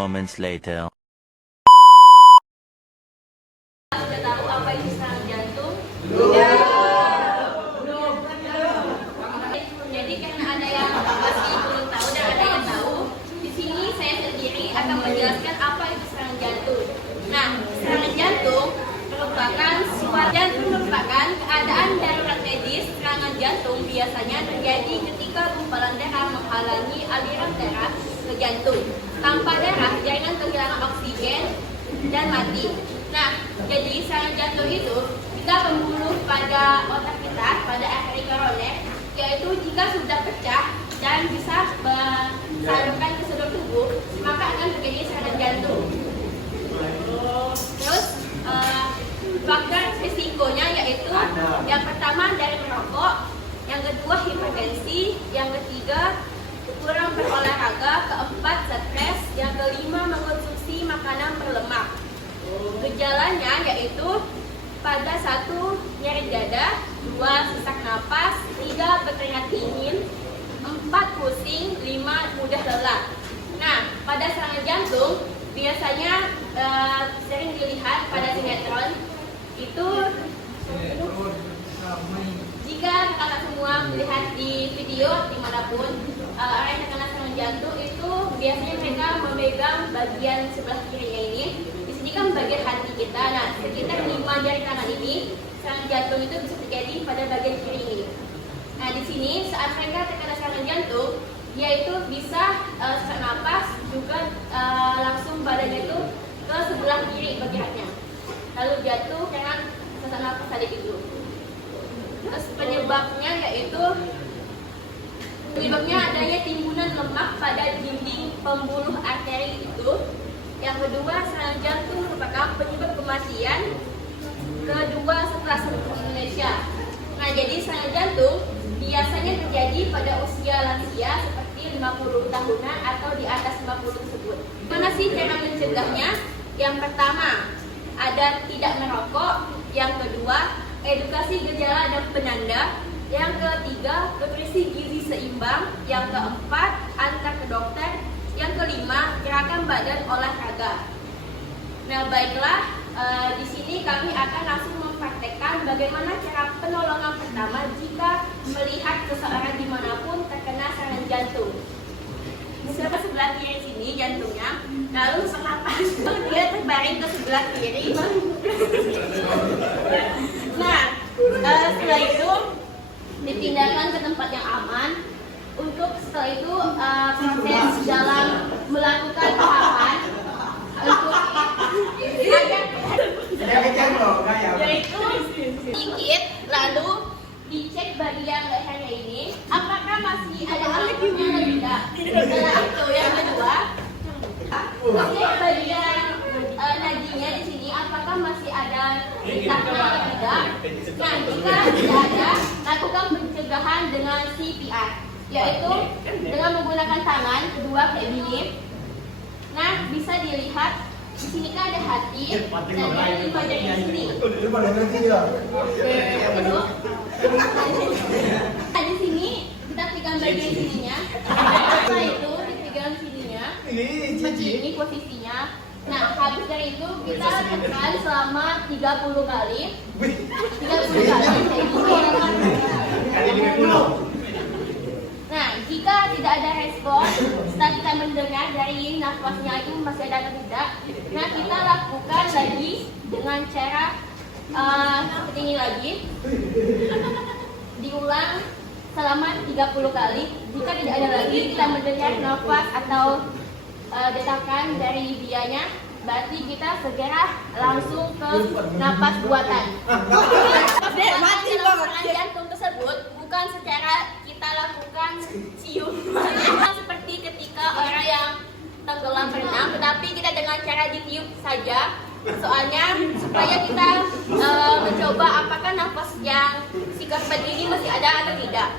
moments later. Sudah tahu apa itu serangan jantung? Belum. Jadi karena ada yang masih belum tahu dan ada yang tahu, di sini saya sendiri akan menjelaskan apa itu serangan jantung. Nah, serangan jantung merupakan keadaan darurat medis. Serangan jantung biasanya terjadi ketika gumpalan darah menghalangi aliran darah ke jantung. Tanpa darah, jaringan kehilangan oksigen dan mati. Nah, jadi serangan jantung itu jika pembuluh pada otak kita, pada arteri koroner, yaitu jika sudah pecah dan bisa salurkan ke seluruh tubuh, maka akan terjadi serangan jantung. Terus faktor risikonya yaitu yang pertama dari merokok, yang kedua hipertensi, yang ketiga kurang berolahraga, keempat stres, yang kelima mengkonsumsi makanan berlemak. Gejalanya yaitu pada 1 nyeri dada, 2 sesak napas, 3 berkeringat dingin, 4 pusing, 5 mudah lelah. Nah, pada serangan jantung biasanya sering dilihat pada sinetron itu. Jika kakak semua melihat di video dimanapun orang yang terkena serangan jantung itu biasanya mereka memegang bagian sebelah kirinya ini. Di sini kan bagian hati kita. Nah, sekitar 5 jari tangan ini serangan jantung itu bisa terjadi pada bagian kiri ini. Nah, di sini saat mereka terkena serangan jantung, dia itu bisa sesak napas juga langsung badannya itu ke sebelah kiri bergeraknya, lalu jatuh karena sesak napas tadi itu. Terus penyebabnya adanya timbunan lemak pada dinding pembuluh arteri itu. Yang kedua, serangan jantung merupakan penyebab kematian kedua setelah seluruh Indonesia. Nah, jadi serangan jantung biasanya terjadi pada usia lansia seperti 50 tahunan atau di atas 50 tersebut. Mana sih cara mencegahnya? Yang pertama, ada tidak merokok. Yang kedua, edukasi gejala dan penanda. Yang ketiga, nutrisi gizi seimbang. Yang keempat, antar ke dokter. Yang kelima, gerakan badan olahraga. Nah, baiklah, di sini kami akan langsung mempraktekkan bagaimana cara penolongan pertama jika melihat seseorang dimanapun terkena serangan jantung. Sebelah kiri sini jantungnya, lalu senapas dia terbaring ke sebelah kiri. Nah, setelah itu dipindahkan ke tempat yang aman. Untuk setelah itu proses dalam melakukan tahapan untuk yaitu sedikit, lalu dicek bagian lehernya ini apakah masih ada alatnya atau tidak. Setelah itu yang kedua, cek bagian nadinya di sini apakah masih ada detaknya atau tidak. Nah, jika tidak ada, lakukan pencegahan dengan CPR, yaitu dengan menggunakan tangan kedua kayak gini. Nah, bisa dilihat di sini kan ada hati dan ada 5 jari di sini. Nah, di sini kita pegang bagian sininya. Setelah itu dipegang sininya. Seperti ini posisinya. Nah, habis dari itu kita tekan selama 30 kali. 30 kali. Nah, jika tidak ada respon, setelah kita mendengar dari nafasnya itu masih ada atau tidak, nah kita lakukan lagi dengan cara seperti ini lagi. Diulang selama 30 kali. Jika tidak ada lagi kita mendengar nafas atau detakan dari dianya, berarti kita segera langsung ke nafas buatan. Serangan jantung tersebut bukan secara kita lakukan cium seperti ketika orang yang tenggelam berenang, tetapi kita dengan cara ditiup saja. Soalnya supaya kita mencoba apakah nafas yang si korban ini masih ada atau tidak.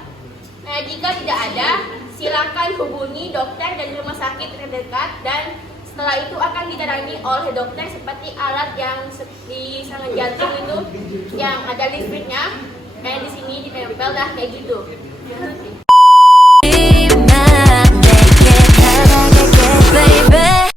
Nah, jika tidak ada, silakan hubungi dokter dari rumah sakit terdekat dan setelah itu akan ditangani oleh dokter seperti alat yang di serangan jantung itu yang ada listriknya kayak di sini ditempel, dah kayak gitu.